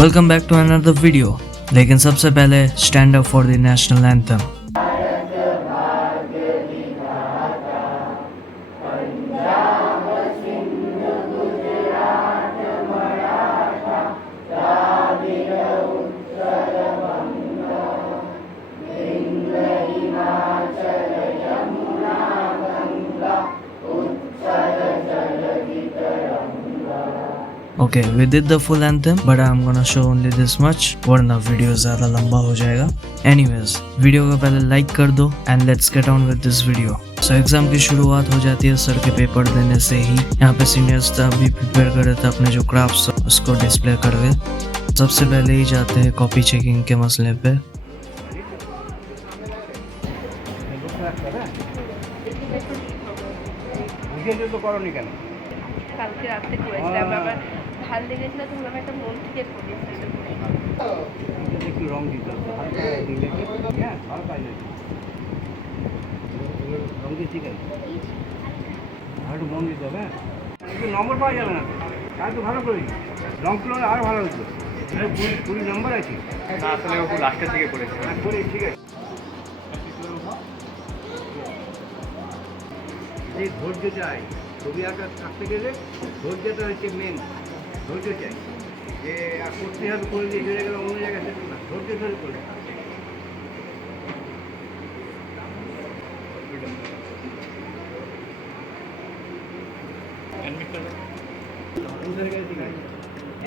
Welcome back to another video. लेकिन सबसे पहले stand up for the national anthem. Okay, we did the full anthem, but I'm gonna show only this much, वरना video ज़्यादा लंबा हो जाएगा। Anyways, video को पहले लाइक कर दो and let's get on with this video. So exam की शुरुआत हो जाती है सर के पेपर देने से ही। यहाँ पे सीनियर स्टाफ भी प्रिपेयर कर रहे थे अपने जो क्राफ्ट्स उसको डिस्प्ले करके। सबसे पहले ही जाते हैं कॉपी चेकिंग के मसले पे। কালকে রাতে করেছিলাম আবার ভাল লেগেছিল তো আমি একটা মন থেকে করেছিলাম একটু রং দিতে হবে হালকা দিলে হ্যাঁ ভালো পাই না রং দিয়ে ঠিক আছে আর একটু মন দিতে হবে একটু নম্বর পাওয়া যাবে না আর তো ভালো করি রং তুলনা আরও ভালো হতো 20 নম্বর আছে না আসলে ও লাস্টের দিকে করেছে করি ঠিক আছে এই ধৈর্য চাই ছবি আঁকা আঁকতে গেলে ধৈর্যটা হচ্ছে মেন ধৈর্য চাই যে করতে হবে করে দিয়ে চলে গেলে অন্য জায়গায় সেটা না ধৈর্য ধরে করে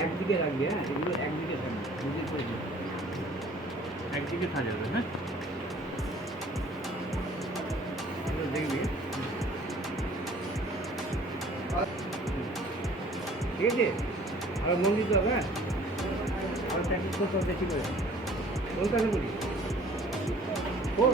একদিকে রাখবে হ্যাঁ এগুলো একদিকে থাকবে একদিকে সাজাবে হ্যাঁ দেখবি ঠিক আছে আর মন দিতে হবে হ্যাঁ আর প্র্যাকটিস করতে হবে বেশি করে কোনটা বলি ও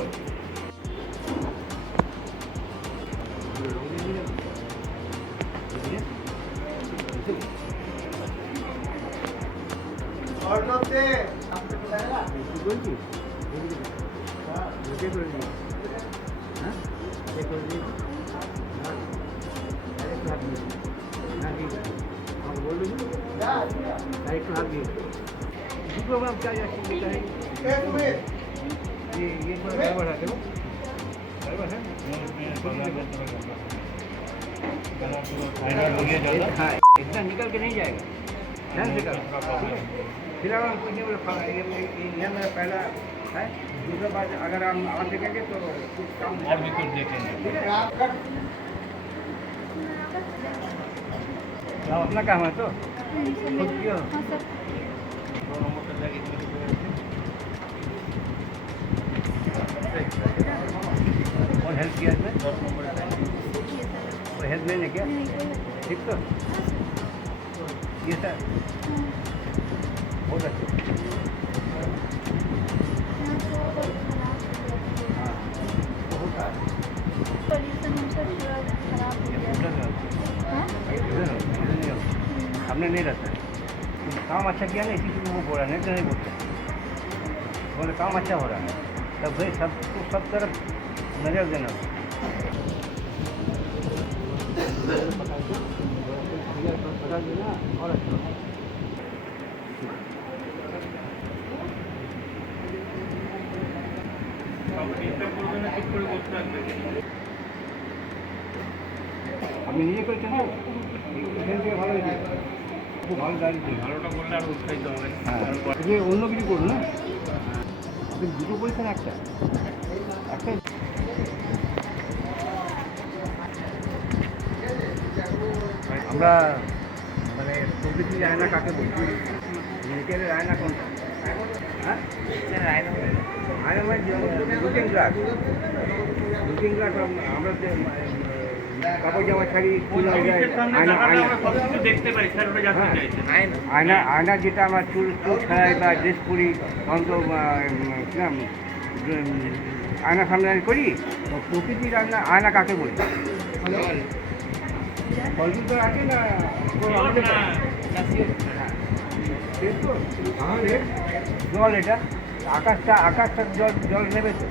एक हाथ दिए प्रोग्राम क्या ये थोड़ा गड़बड़ है देखो गड़बड़ है हाँ इतना निकल के नहीं जाएगा ध्यान से करो फिलहाल हम कुछ ये मेरा पहला है दूसरा बात अगर हम और देखेंगे तो कुछ काम और भी कुछ देखेंगे अपना काम है तो खुद क्यों और हेल्प किया इसमें और हेल्प लेने क्या ठीक तो ये सर बहुत अच्छा हाँ बहुत हमने नहीं रहता है काम अच्छा किया ना इसी से वो बोल रहा है नहीं तो नहीं बोलते बोले काम अच्छा हो रहा है तब भाई सब तरफ नज़र देना बता देना और अच्छा আপনি নিজে করেছেন তো এখান থেকে ভালো হয়েছে খুব ভালো দাঁড়িয়েছে ভালোটা করলে আর উৎসাহিত হবে হ্যাঁ অন্য কিছু করুন না আপনি দুটো করেছেন একটা আমরা মানে প্রকৃতির আয়না কাকে বলছি নেচারের আয়না কোনটা হ্যাঁ আয়না মানে লুকিং গ্লাস আমরা যে কাপড় জামা ছাড়ি আয়না যেটা আমরা চুল ছাড়াই বা ড্রেস পরি তখন তো আয়না সামনে করি প্রকৃতির আয়না কাকে বলি ফলগুলো তো আছে না জল এটা আকাশটা জল নেবে তো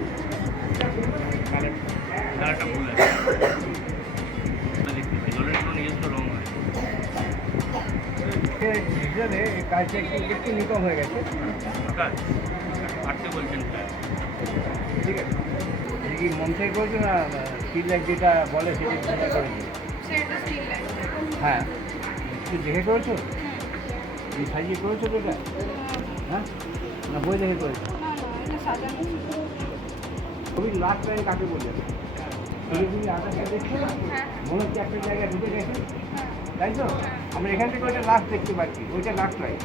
জলের কোনো নিজস্ব রং হয় সে হিসাবে কাজটা একটু নিকম হয়ে গেছে। আটকে বলছেন ঠিক আছে, এটা কি মন থেকে করেছো না স্টিল লাইট যেটা বলে সেটা করেছো? সেটা স্টিল লাইট। হ্যাঁ, একটু দেখে করেছো? তুমি সাজিয়ে করেছো তো এটা? হ্যাঁ, না বই দেখে করেছো? না না, এটা সাজানো ছিল। খুবই লাস্ট টাইম কাকে বলছে? তুমি আকাশটা দেখছো না? হ্যাঁ। মনে হচ্ছে একটা জায়গায় ঢুকে গেছে, হ্যাঁ। তাই তো? আমরা এখান থেকে ওইটা লাস্ট দেখতে পাচ্ছি, ওইটা লাস্ট লাইট।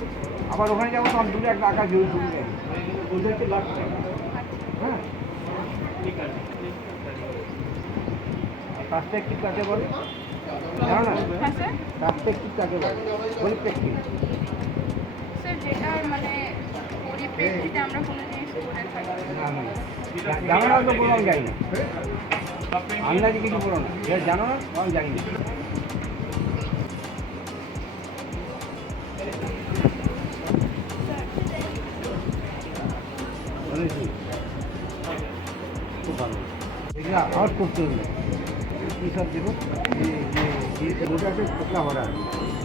আবার ওখানে যাবো তখন দূরে একটা আকাশ ঢুকে গেছে, ওইটা হচ্ছে লাস্ট লাইট। হ্যাঁ, ঠিক আছে। পার্সপেক্টিভ কাকে বলে জানো না? হ্যাঁ স্যার। পার্সপেক্টিভ কাকে বলে? পরিপ্রেক্ষিত। স্যার যেটার মানে পরিপ্রেক্ষিতে আমরা কোনো জিনিস করে থাকি। না না, জানো না তো বলো আমি জানি না, আন্দাজে কিছু বলো না, যেটা জানো না আমি জানি না। বুঝেছি? খুব ভালো, এগুলো আউট করতে হবে। কী সব দেবো যে ওটা একটা পোকলা ভরা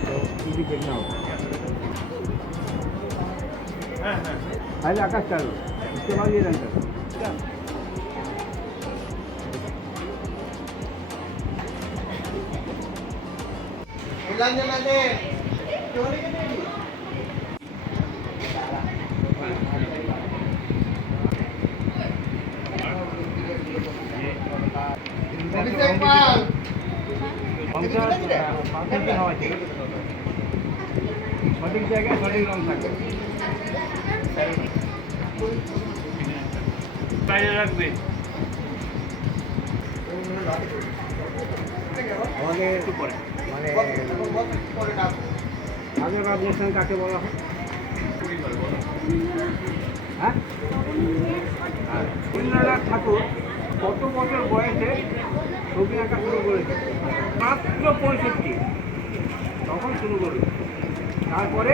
তো যদি দেখনা হবে তাহলে আকাশ চালু उसके बाद ये रन करो। সঠিক জায়গায় সঠিক রং থাকে। বাইরে রাখবে। আমাদের মানে আগের অবজেকশন কাকে বলা হয়? হ্যাঁ, রবীন্দ্রনাথ ঠাকুর কত বছর বয়সে ছবি আঁকা শুরু করেছে? মাত্র 65 তখন শুরু করেছে। তারপরে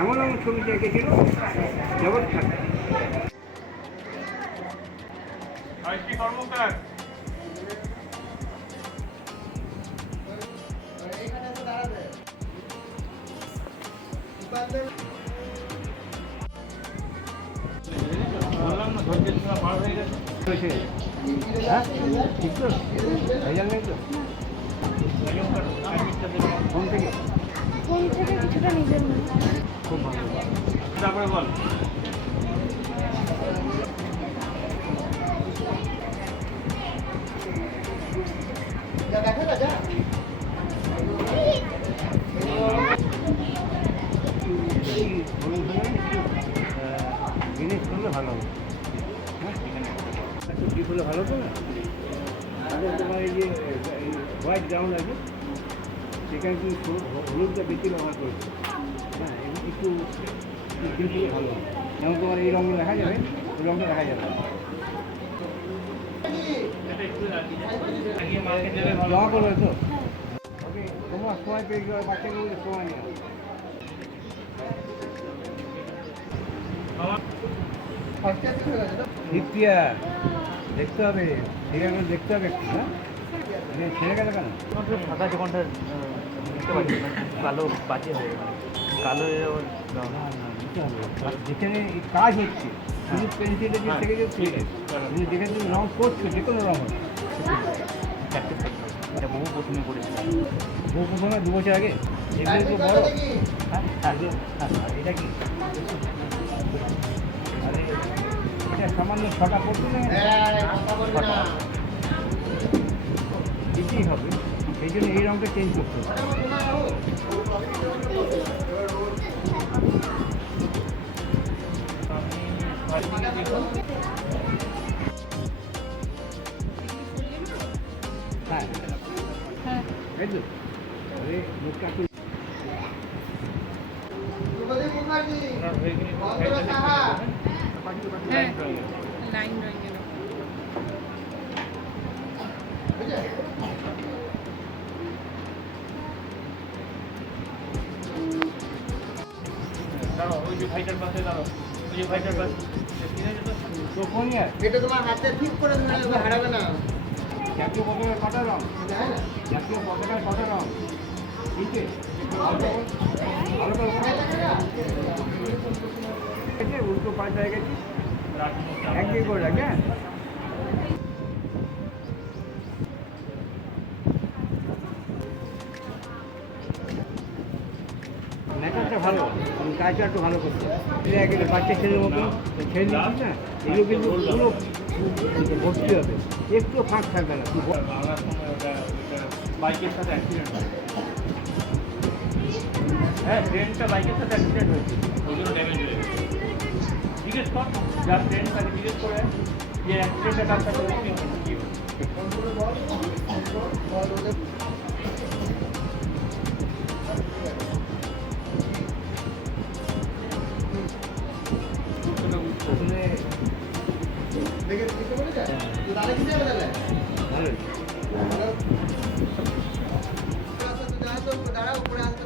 এমন এমন ছবি এঁকেছিল জগৎ থাকে। আরেকটি কর্মকার বললাম না, ধৈর্যের সীমা পার হয়ে গেছে। হ্যাঁ, ঠিক তো? ভেজাল নেই তো? ফোন থেকে ফোন থেকে কিছুটা নিজের মতো। খুব ভালো। তারপরে বল। জিনিস করলে ভালো হবে। হ্যাঁ, একটু ঠিক হলে ভালো তো না? তাহলে তোমার এই যে হোয়াইট গ্রাউন্ড আছে সেখানে তুমি হলুদটা বেশি ব্যবহার করেছো। হ্যাঁ, একটু ঠিক হলে ভালো হবে। যেমন তোমার এই রঙটা দেখা যাবে, ওই রঙটা দেখা যাবে না। জমা করবে তো? ওকে, তোমার সময় পেয়ে গেলে বাচ্চাকে বলে সময় নেই। দ্বিতীয় দেখতে হবে, সিরিয়ালগুলো দেখতে হবে একটু। হ্যাঁ, ছেড়ে গেল কেন? ফাঁকা দোকানটা বুঝতে পারছি না, কালো বাজে হয়ে গেল, কালো যেখানে এই কাজ হচ্ছে শুধু পেন্সিলের যে থেকে যে তুমি যেখানে তুমি রং করছো যে কোনো রং হবে। এটা বহু প্রথমে করেছিলাম। বহু প্রথমে 2 বছর আগে। এগুলো তো বড়। হ্যাঁ, আর এটা কি? আরে এটা সামান্য 6টা পড়তো না, দিতেই হবে। সেই জন্য এই রঙটা চেঞ্জ করতে হবে। হ্যাঁ, হ্যাঁ। এই তো আরে মুখটা খুলে হ্যাঁ, লাইন রয়ে গেল। দাঁড়াও, ওই যে ভাইটার পাশে দাঁড়াও, ওই যে ভাইটার পাশে তো কোন ইয়ার? এটা তোমার হাতে ঠিক করে দিলে হারাবে না। জাতীয় পতাকার কটা রং? জাতীয় পতাকার কটা রং? নিচে ভালো করে 5 হয়ে গেছি একদিকে করে রাখ হ্যাঁ ম্যাটারটা ভালো কাজটা একটু ভালো করতে হবে বাচ্চা ছেলের মতো ছেড়ে দিচ্ছিস না এগুলো কিন্তু পুরো ভর্তি হবে একটু ফাঁক থাকবে না বাইকের সাথে অ্যাক্সিডেন্ট হয় হ্যাঁ ট্রেনটা বাইকের সাথে অ্যাক্সিডেন্ট হয়েছে ওই জন্য ড্যামেজ হয়ে গেছে জিজ্ঞেস কর যার ট্রেন তাকে জিজ্ঞেস করে যে অ্যাক্সিডেন্টটা তার সাথে কি দেখে বুঝতে পারে যায় তো দাঁড়া কি যাবে তাহলে ভালোই দাঁড়া উপরে আসতে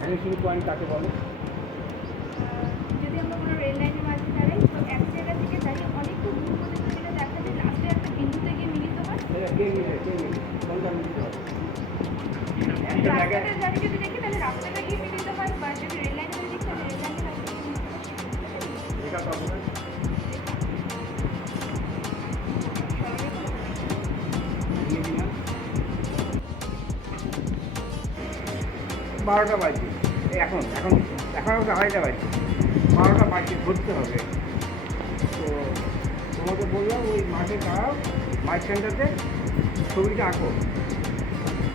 ভ্যানিশিং পয়েন্ট কাকে বলে যদি আমরা কোনো রেল লাইনের মাঝে দাঁড়াই তো এক জায়গা থেকে দাঁড়িয়ে অনেকটা দূর পর্যন্ত যেটা দেখা যায় লাস্টে একটা বিন্দুতে গিয়ে মিলিত হয় কে মিলে কোনটা মিলতে হবে রাস্তাতে দাঁড়িয়ে যদি দেখি তাহলে রাস্তাটা গিয়ে মিলিত হয় বা যদি রেল লাইনে দেখি তাহলে রেল লাইনের কাছে গিয়ে মিলিত হয়। এটা তখন বারোটা বাজে এখন এখন এখন ওটা 2:30 বাজে 12টা বাজে ঘুরতে হবে তো তোমাকে বললাম ওই মাঠে দাঁড়াও মাঝখানটাতে ছবিটা আঁকো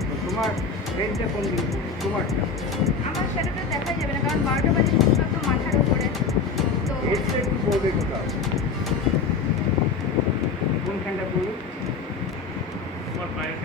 তো তোমার ট্রেনটা কোন দিন তোমারটা আমার সেটা তো দেখা যাবে না কারণ 12টা বাজে শুধুমাত্র মাথার উপরে তো এসটা একটু পড়বে কোথাও কোনখানটা পড়বে তোমার পায়ের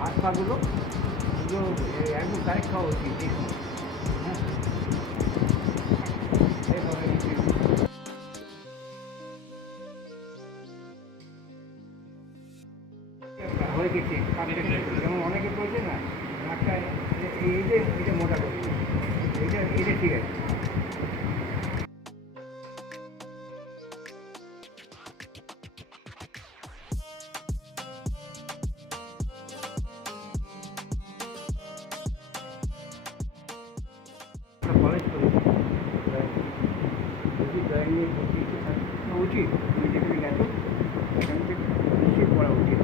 হাত পাগুলো এগুলো একদম কারেক্ট খাওয়া উচিত এই সময় হ্যাঁ এইভাবে হয়ে গেছে যেমন অনেকে বলছে না নাকটা এইটা মোটা করছে এটা ঠিক আছে কলেজ করি যদি ড্রয়িং নিয়ে ভর্তি উচিত তুমি যেখানে গেছো সেখান থেকে নিশ্চয়ই পড়া উচিত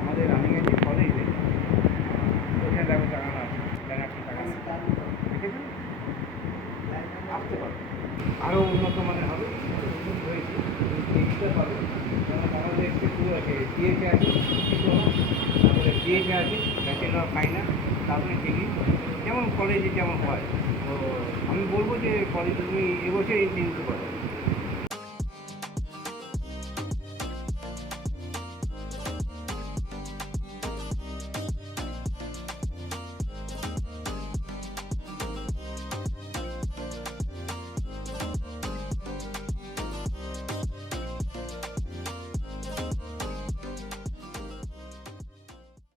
আমাদের রানিং আছে কলেজে ওখানে দেখো টাকা না টাকা দেখেছো আসতে পারো আরও উন্নত মানের হবে হয়েছে দিতে পারবে কারণ আমাদের একটু শুরু আছে ডিএসএ আছে তারপরে ডিএসএ আছে ব্যাচেলর ফাইনাল তারপরে ডিগ্রি যেমন কলেজে যেমন হয় তো আমি বলবো যে কলেজে তুমি এবছর এই দিনতে পারো